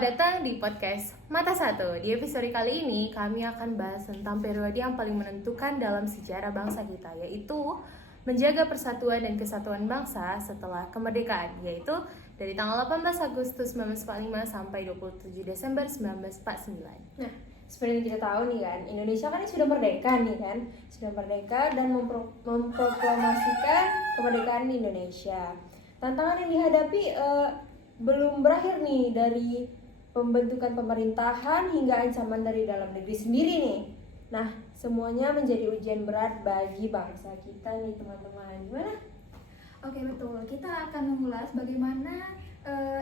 Selamat datang di podcast Mata Satu. Di episode kali ini kami akan bahas tentang periode yang paling menentukan dalam sejarah bangsa kita, yaitu menjaga persatuan dan kesatuan bangsa setelah kemerdekaan, yaitu dari tanggal 18 Agustus 1945 sampai 27 Desember 1949. Nah, seperti yang kita tahu nih kan, Indonesia kan sudah merdeka nih kan, sudah merdeka dan memproklamasikan kemerdekaan di Indonesia. Tantangan yang dihadapi belum berakhir nih, dari pembentukan pemerintahan hingga ancaman dari dalam negeri sendiri nih. Nah, semuanya menjadi ujian berat bagi bangsa kita nih teman-teman. Gimana? Oke, betul. Kita akan mengulas bagaimana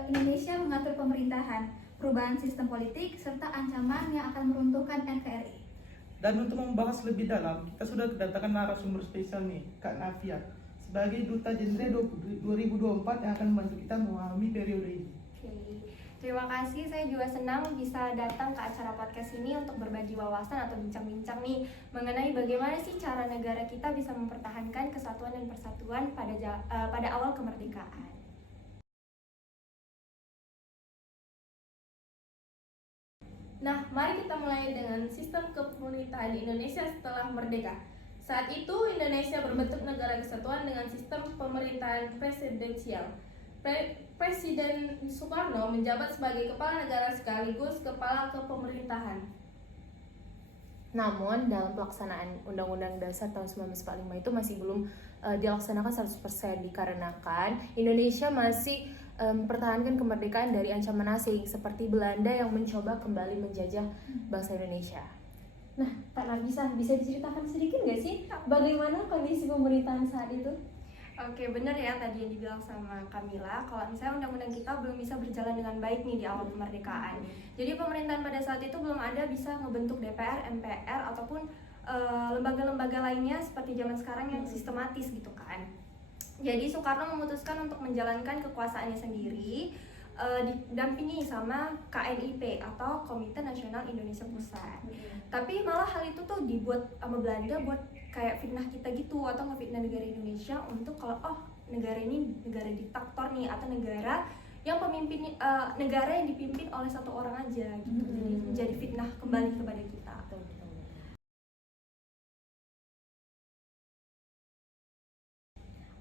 Indonesia mengatur pemerintahan, perubahan sistem politik, serta ancaman yang akan meruntuhkan NKRI. Dan untuk membahas lebih dalam, kita sudah kedatangan narasumber spesial nih, Kak Nafia, sebagai Duta Genre 2024 yang akan membantu kita memahami periode ini. Oke, terima kasih. Saya juga senang bisa datang ke acara podcast ini untuk berbagi wawasan atau bincang-bincang nih mengenai bagaimana sih cara negara kita bisa mempertahankan kesatuan dan persatuan pada awal kemerdekaan. Nah, mari kita mulai dengan sistem kepemerintahan di Indonesia setelah merdeka. Saat itu, Indonesia berbentuk negara kesatuan dengan sistem pemerintahan presidensial. Presiden Soekarno menjabat sebagai kepala negara sekaligus kepala kepemerintahan. Namun, dalam pelaksanaan Undang-Undang Dasar tahun 1945 itu masih belum dilaksanakan 100% dikarenakan Indonesia masih mempertahankan kemerdekaan dari ancaman asing seperti Belanda yang mencoba kembali menjajah bangsa Indonesia. Nah, Kak Nafisa, bisa diceritakan sedikit nggak sih bagaimana kondisi pemerintahan saat itu? Oke, benar ya tadi yang dibilang sama Kamila, kalau misalnya undang-undang kita belum bisa berjalan dengan baik nih di awal kemerdekaan. Jadi pemerintahan pada saat itu belum ada bisa ngebentuk DPR, MPR, ataupun lembaga-lembaga lainnya seperti zaman sekarang yang sistematis gitu kan. Jadi Soekarno memutuskan untuk menjalankan kekuasaannya sendiri, didampingi sama KNIP atau Komite Nasional Indonesia Pusat. Tapi malah hal itu tuh dibuat sama Belanda buat kayak fitnah kita gitu, atau ngefitnah negara Indonesia untuk kalau negara ini negara diktator nih, atau negara yang negara yang dipimpin oleh satu orang aja gitu. Jadi menjadi fitnah kembali kepada kita.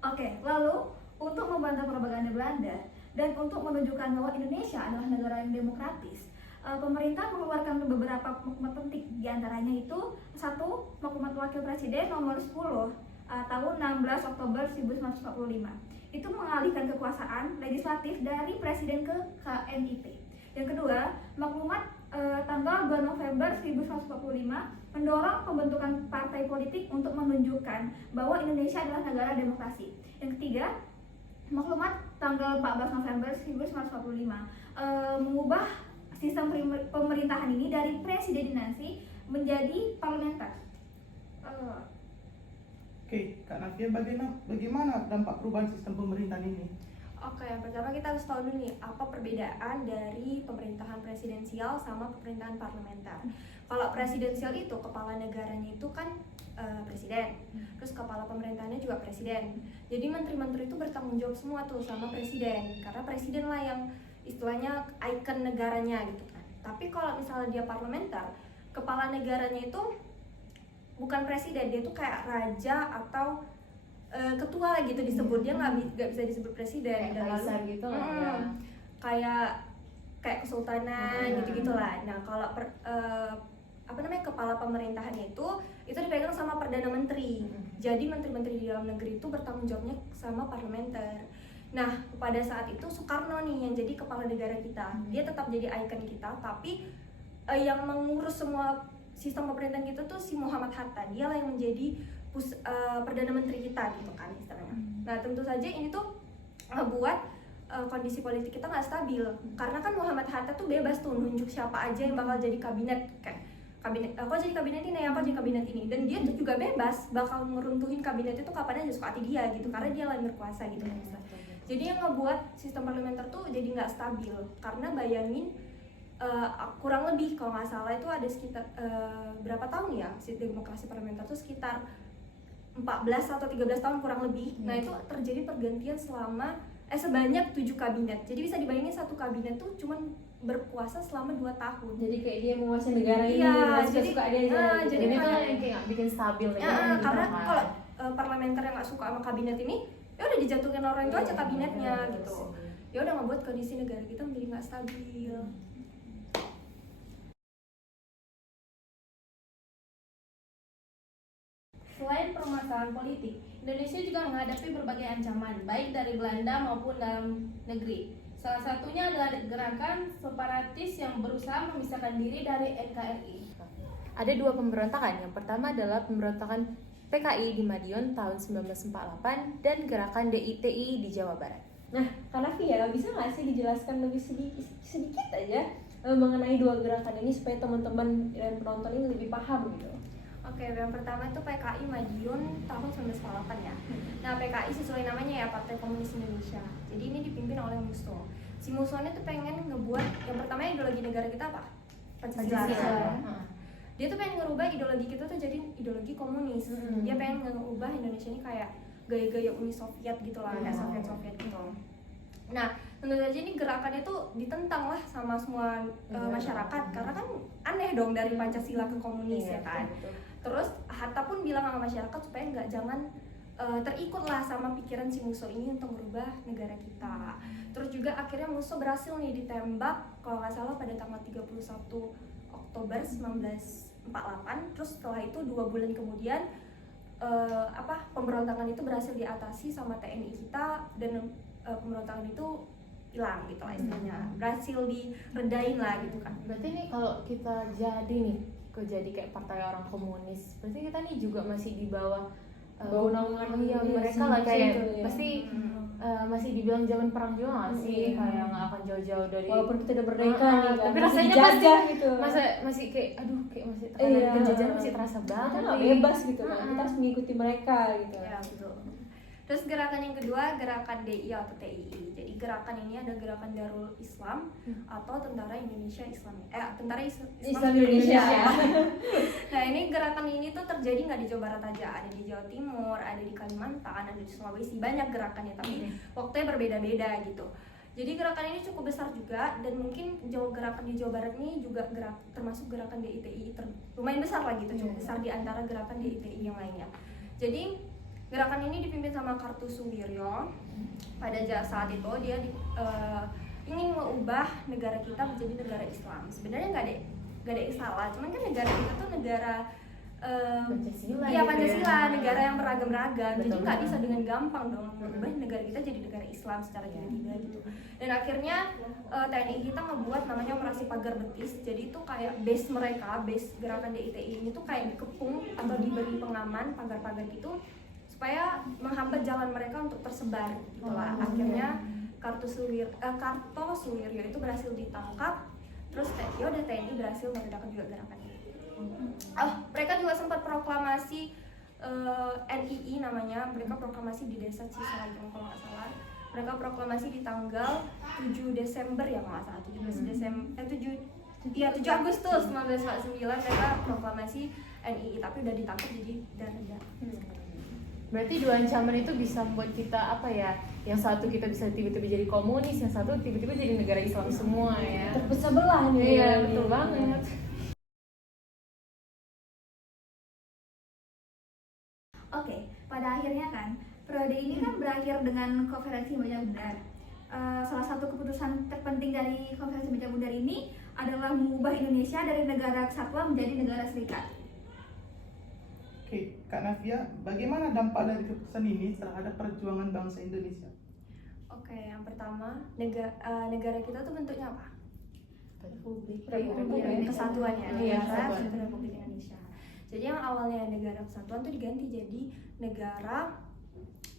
Oke, lalu untuk membantah propaganda Belanda dan untuk menunjukkan bahwa Indonesia adalah negara yang demokratis, pemerintah mengeluarkan beberapa maklumat penting. Di antaranya itu 1. Maklumat Wakil Presiden nomor 10 tahun 16 Oktober 1945. Itu mengalihkan kekuasaan legislatif dari presiden ke KNIP. Yang kedua, maklumat tanggal 2 November 1945 mendorong pembentukan partai politik untuk menunjukkan bahwa Indonesia adalah negara demokrasi. Yang ketiga, maklumat tanggal 14 November 1945 mengubah sistem pemerintahan ini dari presidensial menjadi parlementer. Oke, Kak Nafia, bagaimana dampak perubahan sistem pemerintahan ini? Oke, yang pertama kita harus tahu dulu nih apa perbedaan dari pemerintahan presidensial sama pemerintahan parlementer. Kalau presidensial itu kepala negaranya itu kan presiden, terus kepala pemerintahannya juga presiden. Jadi menteri-menteri itu bertanggung jawab semua tuh sama presiden, karena presiden lah yang istilahnya ikon negaranya gitu kan. Tapi kalau misalnya dia parlementer, kepala negaranya itu bukan presiden, dia tuh kayak raja atau ketua gitu disebut. Dia nggak bisa disebut presiden, Kayak kaisar gitu lah ya. kayak kesultanan gitu gitulah. Nah kalau kepala pemerintahannya itu dipegang sama perdana menteri. Jadi menteri-menteri di dalam negeri itu bertanggung jawabnya sama parlementer. Nah pada saat itu Soekarno nih yang jadi kepala negara kita. Dia tetap jadi ikon kita, tapi yang mengurus semua sistem pemerintahan kita tuh si Muhammad Hatta. Dia lah yang menjadi perdana menteri kita gitu kan istilahnya. Nah tentu saja ini tuh ngebuat kondisi politik kita nggak stabil, karena kan Muhammad Hatta tuh bebas tuh nunjuk siapa aja yang bakal jadi kabinet, kayak kabinet aku jadi kabinet ini, aku jadi kabinet ini, dan dia tuh juga bebas bakal ngeruntuhin kabinet itu kapan aja suka hati dia gitu, karena dia lah yang berkuasa gitu kan. Jadi yang ngebuat sistem parlementer tuh jadi nggak stabil, karena bayangin kurang lebih kalau nggak salah itu ada sekitar berapa tahun ya demokrasi parlementer tuh sekitar 14 atau 13 tahun kurang lebih. Nah itu terjadi pergantian selama sebanyak 7 kabinet. Jadi bisa dibayangin satu kabinet tuh cuman berkuasa selama 2 tahun. Jadi kayak dia menguasai negara ini, Iya, suka dia aja. jadi Jadi itu kayak- yang kayak bikin stabil ya. Karena kalau parlementer yang nggak suka sama kabinet ini, ya udah dijatuhin orang itu aja kabinetnya gitu. Ya udah ngebuat kondisi negara kita menjadi nggak stabil. Selain permasalahan politik, Indonesia juga menghadapi berbagai ancaman, baik dari Belanda maupun dalam negeri. Salah satunya adalah gerakan separatis yang berusaha memisahkan diri dari NKRI. Ada dua pemberontakan. Yang pertama adalah pemberontakan PKI di Madiun tahun 1948 dan gerakan DITI di Jawa Barat. Nah, Kak Nafia, bisa nggak sih dijelaskan lebih sedikit aja mengenai dua gerakan ini supaya teman-teman dan penonton ini lebih paham gitu? Oke, yang pertama itu PKI Madiun tahun 1948 ya. Nah, PKI sesuai namanya ya, Partai Komunis Indonesia. Jadi ini dipimpin oleh Musso. Si Musso ini tuh pengen ngebuat, yang pertama ideologi negara kita apa? Pancasila. Dia tuh pengen ngerubah ideologi kita tuh jadi ideologi komunis. Dia pengen ngerubah Indonesia ini kayak gaya-gaya Uni Soviet gitu lah, kayak Soviet-Soviet gitu. Nah, tentu saja ini gerakannya tuh ditentang lah sama semua masyarakat, karena kan aneh dong dari Pancasila ke komunis ya kan. Terus Hatta pun bilang sama masyarakat supaya jangan terikut lah sama pikiran si Musso ini untuk merubah negara kita. Terus juga akhirnya Musso berhasil nih ditembak kalau nggak salah pada tanggal 31 Oktober 1948. Terus setelah itu 2 bulan kemudian pemberontakan itu berhasil diatasi sama TNI kita dan pemberontakan itu hilang gitu lah istilahnya, berhasil diredain lah gitu kan. Berarti nih kalau kita jadi kayak partai orang komunis, berarti kita nih juga masih di bawah naungan mereka lah kayak gitu, ya. pasti masih dibilang zaman perang juga nggak sih, kayak nggak akan jauh-jauh dari Walaupun kita udah merdeka nih kan, tapi masih rasanya dijajah pasti gitu. masih kayak kayak masih tekanan penjajahan masih terasa Kita banget nggak nih. bebas gitu kan, kita harus mengikuti mereka gitu. Ya betul. Terus gerakan yang kedua gerakan DI atau TII. Jadi gerakan ini ada gerakan Darul Islam atau Tentara Indonesia Islam. Tentara Islam Indonesia. Nah ini gerakan ini tuh terjadi nggak di Jawa Barat aja, ada di Jawa Timur, ada di Kalimantan, ada di Sulawesi, banyak gerakannya tapi waktunya berbeda-beda gitu. Jadi gerakan ini cukup besar juga dan mungkin gerakan di Jawa Barat ini juga termasuk gerakan DITI lumayan besar lah gitu, cukup besar di antara gerakan DITI yang lainnya. Jadi gerakan ini dipimpin sama Kartosuwiryo. Pada saat itu dia ingin mengubah negara kita menjadi negara Islam. Sebenarnya nggak ada yang salah, cuman kan negara kita tuh negara Pancasila. Iya gitu Pancasila, ya. negara yang beragam-ragam. Jadi Betul, nggak betul. bisa dengan gampang dong mengubah negara kita jadi negara Islam secara tiba-tiba gitu. Dan akhirnya TNI kita ngebuat namanya Operasi Pagar Betis. Jadi itu kayak base mereka, base gerakan DITI ini tuh kayak dikepung atau diberi pengaman pagar-pagar gitu supaya menghambat jalan mereka untuk tersebar gitulah. Akhirnya Kartosuwiryo itu berhasil ditangkap. Terus TNI berhasil meredakan juga gerakan ini. Mereka juga sempat proklamasi NII namanya. Mereka proklamasi di desa Cisaragong kalau nggak salah. Mereka proklamasi di tanggal 7 Desember ya kalau nggak salah. 7 Agustus 1949 mereka proklamasi NII, tapi udah ditangkap jadi udah reda. Berarti dua ancaman itu bisa membuat kita yang satu kita bisa tiba-tiba jadi komunis, yang satu tiba-tiba jadi negara Islam semua ya. Terpecah belah nih. Iya betul banget. Oke, pada akhirnya kan periode ini kan berakhir dengan konferensi Meja Bundar. Salah satu keputusan terpenting dari konferensi Meja Bundar ini adalah mengubah Indonesia dari negara kesatuan menjadi negara serikat. Oke, Kak Nafia, bagaimana dampak dari keputusan ini terhadap perjuangan bangsa Indonesia? Oke, yang pertama negara kita tuh bentuknya apa? Republik. Kesatuan ya, Iya, negara kesatuan. Kesatuan Republik Indonesia. Jadi yang awalnya negara kesatuan tuh diganti jadi negara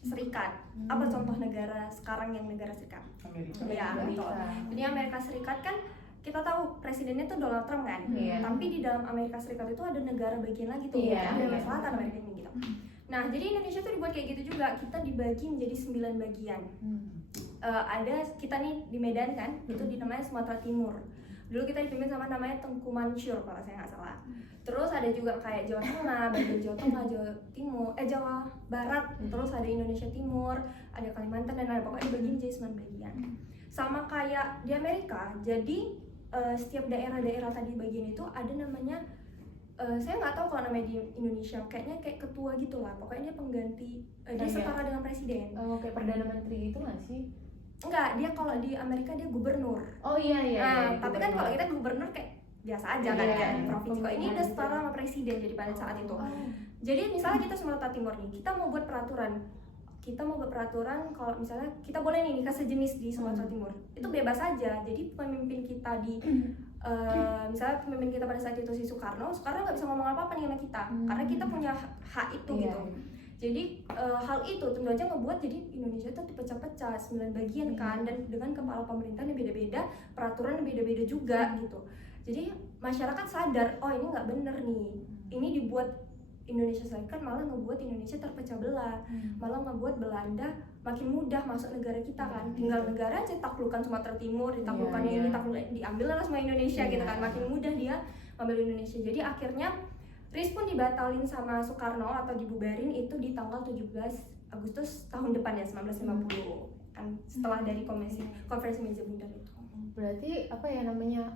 serikat. Apa contoh negara sekarang yang negara serikat? Amerika. Ya, betul. Jadi Amerika Serikat kan kita tahu presidennya tuh Donald Trump kan. Iya. Tapi di dalam Amerika Serikat itu ada negara bagian lagi tuh, Iya, Amerika iya. Selatan, Amerika ini gitu. Nah, jadi Indonesia tuh dibuat kayak gitu juga. Kita dibagi menjadi 9 bagian. Ada kita nih di Medan kan, itu dinamanya Sumatera Timur. Dulu kita dipimpin sama namanya Tengku Mansur kalau saya nggak salah. Terus ada juga kayak Jawa Tengah, bagian Jawa Tengah, Jawa Timur, Jawa Barat. Terus ada Indonesia Timur, ada Kalimantan dan ada pokoknya dibagi menjadi 9 bagian. Sama kayak di Amerika, jadi setiap daerah-daerah tadi bagian itu ada namanya, saya nggak tahu kalau namanya di Indonesia, kayaknya kayak ketua gitu lah. Pokoknya dia pengganti, dia setara dengan presiden. Oh, kayak perdana menteri gitu nggak sih? Enggak, dia kalau di Amerika dia gubernur. Oh iya iya. Nah, iya, tapi kan kalau kita gubernur kayak biasa aja kan, Iya, kayak di provinsi. Kalau ini udah gitu. setara sama presiden jadi pada saat itu. Jadi misalnya kita Sumatera Timur nih, kita mau buat peraturan kalau misalnya kita boleh nih nikah sejenis di Sumatera Timur, itu bebas aja. Jadi pemimpin kita di misalnya pemimpin kita pada saat itu si Soekarno nggak bisa ngomong apa-apa nih sama kita, karena kita punya hak itu Iya. gitu. Jadi hal itu tentu aja ngebuat jadi Indonesia itu dipecah-pecah 9 bagian kan, dan dengan kepala pemerintahan yang beda-beda, peraturan yang beda-beda juga gitu. Jadi masyarakat sadar, oh ini nggak bener nih, ini dibuat Indonesia Serikat malah ngebuat Indonesia terpecah belah, malah ngebuat Belanda makin mudah masuk negara kita kan. Tinggal negara aja taklukan Sumatera Timur, ditaklukkan ini, taklukan diambil lah sama Indonesia gitu kan, makin mudah dia ngambil Indonesia. Jadi akhirnya RIS pun dibatalin sama Soekarno atau dibubarin itu di tanggal 17 Agustus tahun depan ya, 1950 kan, setelah dari konferensi meja bundar itu. Berarti apa ya namanya?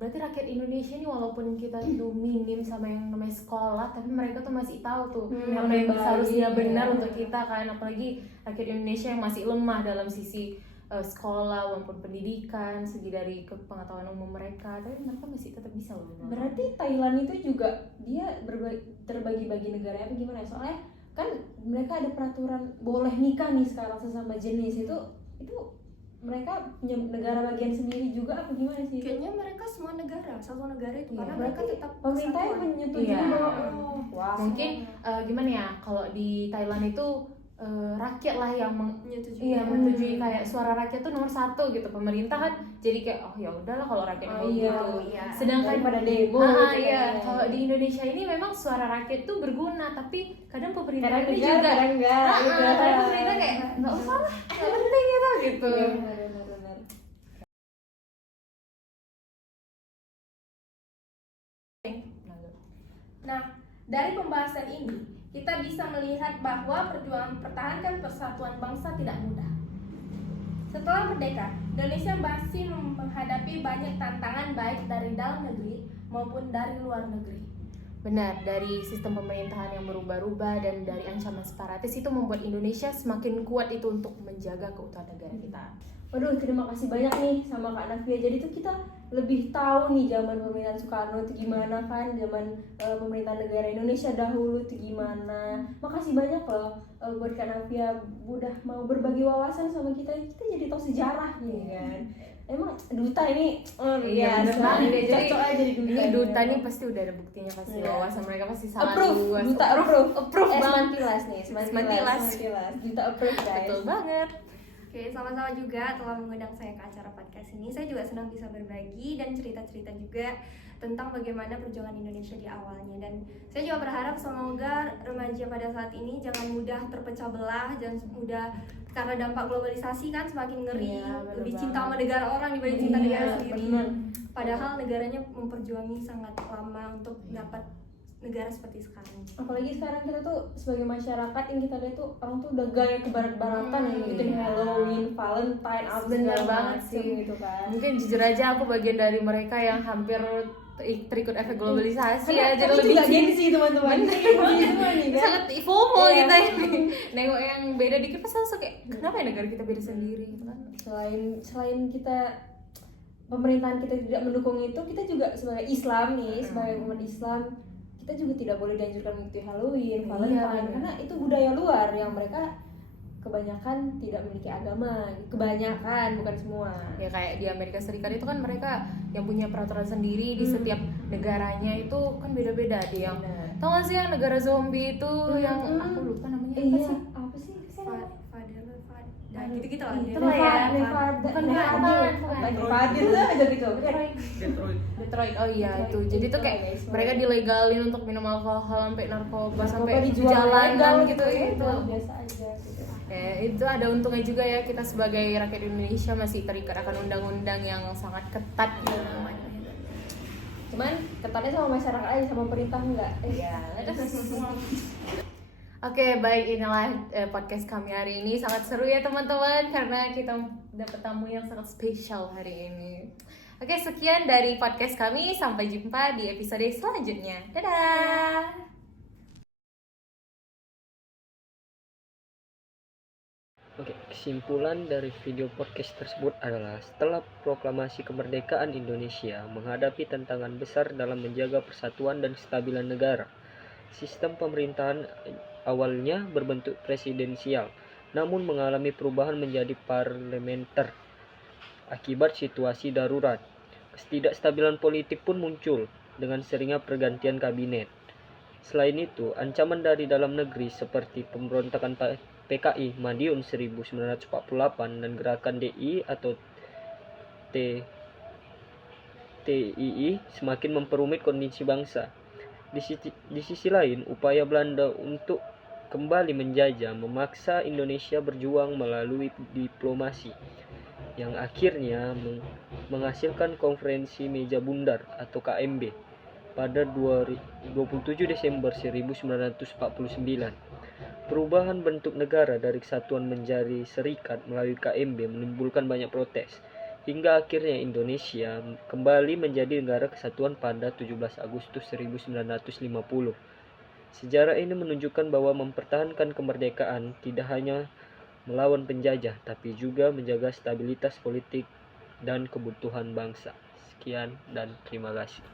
Berarti rakyat Indonesia ini walaupun kita tuh minim sama yang namanya sekolah, tapi mereka tuh masih tahu tuh apa yang seharusnya benar untuk kita kan. Apalagi rakyat Indonesia yang masih lemah dalam sisi sekolah maupun pendidikan, segi dari pengetahuan umum mereka, tapi mereka masih tetap bisa loh. Berarti Thailand itu juga dia terbagi-bagi negaranya apa gimana? Soalnya kan mereka ada peraturan boleh nikah nih sekarang sesama jenis, itu mereka punya negara bagian sendiri juga apa gimana sih? Kayaknya mereka semua negara, satu negara itu, karena Berarti mereka tetap pemerintah yang kesatuan. menyetujui Iya. bahwa wah, Mungkin gimana ya, kalau di Thailand itu rakyat lah yang Menyetujui. menyetujui kayak suara rakyat tuh nomor 1 gitu. Pemerintah kan jadi kayak oh ya udahlah kalau rakyat Oh, mau iya. gitu. Iya. Sedangkan daripada demo Ah, gitu iya, kan. kalau di Indonesia ini memang suara rakyat tuh berguna, tapi kadang pemerintah kadang ini enggak, juga kadang enggak. kadang pemerintah kayak nggak usah lah, nggak penting gitu. Iya, benar. Nah, dari pembahasan ini kita bisa melihat bahwa perjuangan mempertahankan persatuan bangsa tidak mudah. Setelah merdeka, Indonesia masih menghadapi banyak tantangan baik dari dalam negeri maupun dari luar negeri. Benar, dari sistem pemerintahan yang berubah-ubah dan dari ancaman separatis itu membuat Indonesia semakin kuat itu untuk menjaga keutuhan negara kita. Waduh, terima kasih banyak nih sama Kak Navia. Jadi tuh kita lebih tahu nih zaman pemerintahan Soekarno itu gimana kan, zaman pemerintahan negara Indonesia dahulu itu gimana. Makasih banyak loh buat Kak Navia udah mau berbagi wawasan sama kita. Kita jadi tahu sejarah nih kan. Emang duta ini Iya, bener banget ya. Jadi cocok aja jadi duta. ini duta nih pasti udah ada buktinya, pasti Iya. wawasan mereka pasti sangat Approve, luas. duta approve banget. Semantilas nih, Semantilas. duta approve guys. Betul banget. Oke, sama-sama juga telah mengundang saya ke acara podcast ini. Saya juga senang bisa berbagi dan cerita-cerita juga tentang bagaimana perjuangan Indonesia di awalnya. Dan saya juga berharap semoga remaja pada saat ini jangan mudah terpecah belah, jangan mudah karena dampak globalisasi kan semakin ngeri, Iya, bener lebih banget. cinta sama negara orang dibanding cinta negara Iya, sendiri. bener. Padahal negaranya memperjuangi sangat lama untuk dapat negara seperti sekarang. Apalagi sekarang kita tuh sebagai masyarakat yang kita lihat tuh orang tuh udah gaya ke barat-baratan ya, gitu nih, Halloween, Valentine, apa Bener segala banget macem sih. gitu kan. Mungkin jujur aja aku bagian dari mereka yang hampir terikut efek globalisasi ya, jadi Tapi lebih juga gengsi teman-teman. Gitu nih kan. sangat FOMO Iya. kita ini. Nengok yang beda dikit pas langsung kayak kenapa ya negara kita beda sendiri gitu kan. Selain kita pemerintahan kita tidak mendukung itu, kita juga sebagai Islam nih, sebagai umat Islam, kita juga tidak boleh dianjurkan mengikuti Halloween, Valentine, bener. karena itu budaya luar yang mereka kebanyakan tidak memiliki agama, kebanyakan bukan semua. Ya kayak di Amerika Serikat itu kan mereka yang punya peraturan sendiri di setiap negaranya itu kan beda-beda. Ada yang tau gak sih yang negara zombie itu yang aku lupa namanya apa Iya, sih? apa sih? Dan gitu-gitu lah. Itu lah ya. Bukan Bukan. Fadil lah aja gitu. Detroit. Detroit, oh iya itu. Jadi tuh kayak mereka dilegalin untuk minum alkohol sampai narkoba sampai di dijual jalanan legal gitu itu. biasa aja gitu. Ya, itu ada untungnya juga ya kita sebagai rakyat Indonesia masih terikat akan undang-undang yang sangat ketat gitu. Cuman ketatnya sama masyarakat aja, sama pemerintah enggak. Ya, Oke, baik, inilah podcast kami hari ini. Sangat seru ya teman-teman, karena kita dapat tamu yang sangat spesial hari ini. Oke, sekian dari podcast kami. Sampai jumpa di episode selanjutnya. Dadah! Oke, kesimpulan dari video podcast tersebut adalah setelah proklamasi kemerdekaan Indonesia menghadapi tantangan besar dalam menjaga persatuan dan kestabilan negara. Sistem pemerintahan awalnya berbentuk presidensial, namun mengalami perubahan menjadi parlementer akibat situasi darurat. Ketidakstabilan politik pun muncul dengan seringnya pergantian kabinet. Selain itu, ancaman dari dalam negeri seperti pemberontakan PKI Madiun 1948 dan gerakan DI atau TII semakin memperumit kondisi bangsa. Di sisi lain, upaya Belanda untuk kembali menjajah memaksa Indonesia berjuang melalui diplomasi yang akhirnya menghasilkan konferensi meja bundar atau KMB pada 27 Desember 1949. Perubahan bentuk negara dari kesatuan menjadi serikat melalui KMB menimbulkan banyak protes, hingga akhirnya Indonesia kembali menjadi negara kesatuan pada 17 Agustus 1950. Sejarah ini menunjukkan bahwa mempertahankan kemerdekaan tidak hanya melawan penjajah, tapi juga menjaga stabilitas politik dan kebutuhan bangsa. Sekian dan terima kasih.